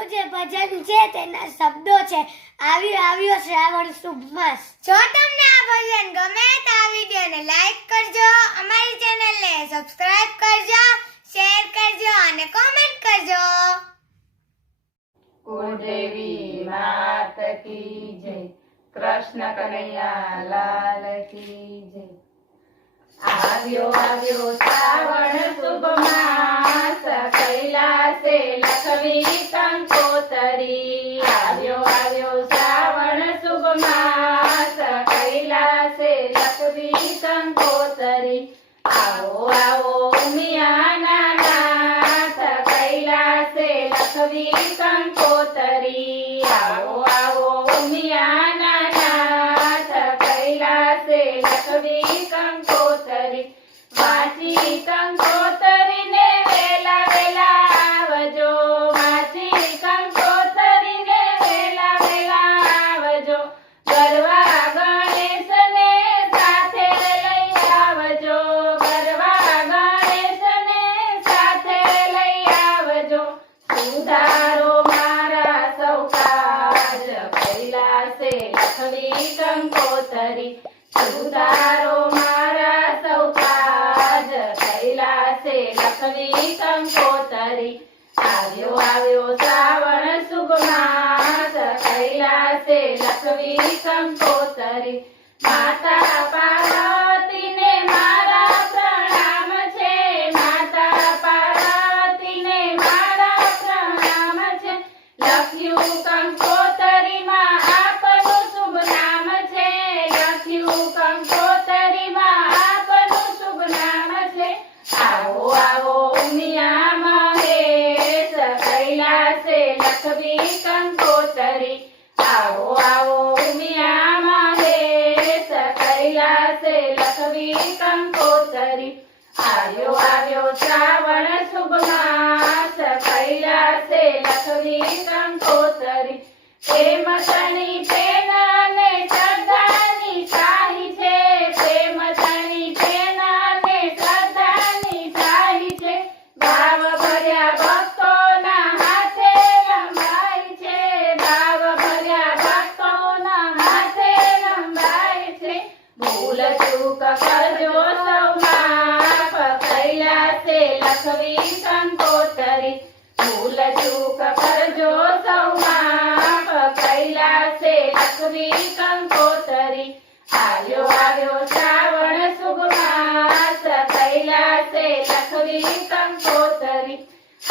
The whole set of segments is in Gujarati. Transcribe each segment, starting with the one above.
આજનું જે ભજન છે તેના શબ્દો છે આવ્યો આવ્યો શ્રાવણ શુભ માસ। જો તમને આ ભજન ગમે તો આ વિડિયોને લાઈક કરજો, અમારી ચેનલને સબસ્ક્રાઇબ કરજો, શેર કરજો અને કોમેન્ટ કરજો। કુળદેવી માત કી જય, કૃષ્ણ કનૈયા લાલ કી જય। આવ્યો આવ્યો શ્રાવણ શુભ માસ, કૈલાસે લખવી કંકોતરી। આવ્યો આવ્યો શ્રાવણ શુભ માસ, કૈલાસે લખવી કંકોતરી। આવો આવો ઉમિયાના નાથ, કૈલાસે લખવી કંકોતરી। આવો આવો ઉમિયાના નાથ, કૈલાસે લખવી કંકોતરી। વાંચી કંકોતરીને વેલા વેલા આવજો, વાંચી કંકોતરીને વેલા વેલા આવજો। ગરવા ગણેશને સાથે લઈ આવજો, ગરવા ગણેશને સાથે લઈ આવજો। સુધારો મારા સૌ કાજ, કૈલાસે લખવી કંકોતરી। સુધારો મારા સૌ કાજ, કૈલાસે લખવી કંકોતરી। આવ્યો આવ્યો શ્રાવણ શુભ માસ, કૈલાસે લખવી કંકોતરી। માતા પાર્વતીને મારા પ્રણામ છે, માતા પાર્વતીને મારા પ્રણામ છે। લખ્યું કંકોતરીમાં આપનું શુભ નામ છે, લખ્યું કંકોતરીમાં આપનું શુભ નામ છે। આવો આવો ઉમિયા મહેશ, કૈલાસે લખવી કંકોતરી। આવો આવો ઉમિયા મહેશ, કૈલાસે લખવી કંકોતરી। આવ્યો આવ્યો શ્રાવણ શુભ માસ, કૈલાસે લખવી કંકોતરી। પ્રેમ તણી પ્રેમ અને શ્રદ્ધાની શાહી છે, પ્રેમ તણી પ્રેમ અને શ્રદ્ધાની શાહી છે। ભાવ ભર્યા ભક્તોના હાથે રંભાય છે, ભાવ ભર્યા ભક્તોના હાથે રંભાય છે। ભૂલ ચૂક કરજો સૌ માફ, કૈલાસે લખવી કંકોતરી। ભૂલ ચૂક કરજો સૌ માફ, કૈલાસે લખવી કંકોતરી। આવ્યો આવ્યો શ્રાવણ શુભ માસ, કૈલાસે લખવી કંકોતરી।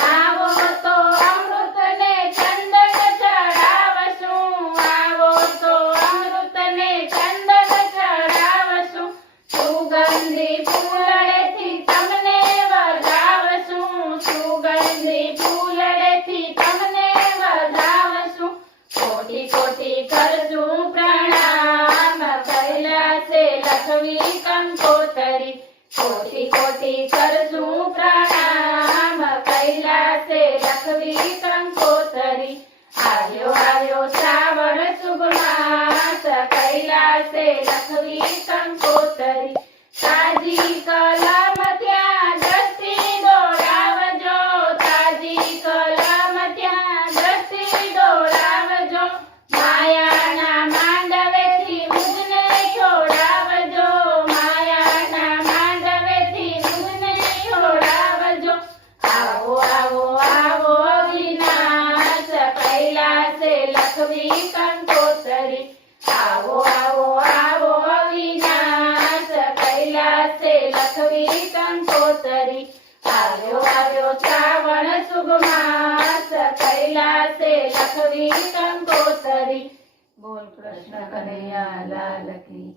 આવો તો અમૃતને ચંદન ચડાવશું, આવો તો અમૃતને ચંદન ચડાવશું। સુગંધી ફૂલડેથી તમને વધાવશું, સુગંધી ફૂલડેથી તમને વધાવશું। કોટી કોટી કરશું પ્રણામ, કૈલાસે લખવી કંકોતરી। કોટી કોટી કરશું પ્રણામ, કૈલાસે લખવી કંકોતરી। આવ્યો આવ્યો શ્રાવણ શુભ માસ, કૈલાસે લખવી કંકોતરી। તાજી કલમ ત્યાં દ્રષ્ટિ દોડાવજો, તાજી કલમ ત્યાં દ્રષ્ટિ દોડાવજો। માયાના માંડવેથી મુજને છોડાવજો, માયાના માંડવેથી મુજને છોડાવજો। આવો આવો આવો વિનાશ, કૈલાસે લખવી કંકોતરી। આવો આવો આવો વિનાશ, કૈલાસે લખવી કંકોતરી। આવ્યો આવ્યો શ્રાવણ શુભ માસ, કૈલાસે લખવી કંકોતરી। બોલ કૃષ્ણ કનૈયા લાલ કી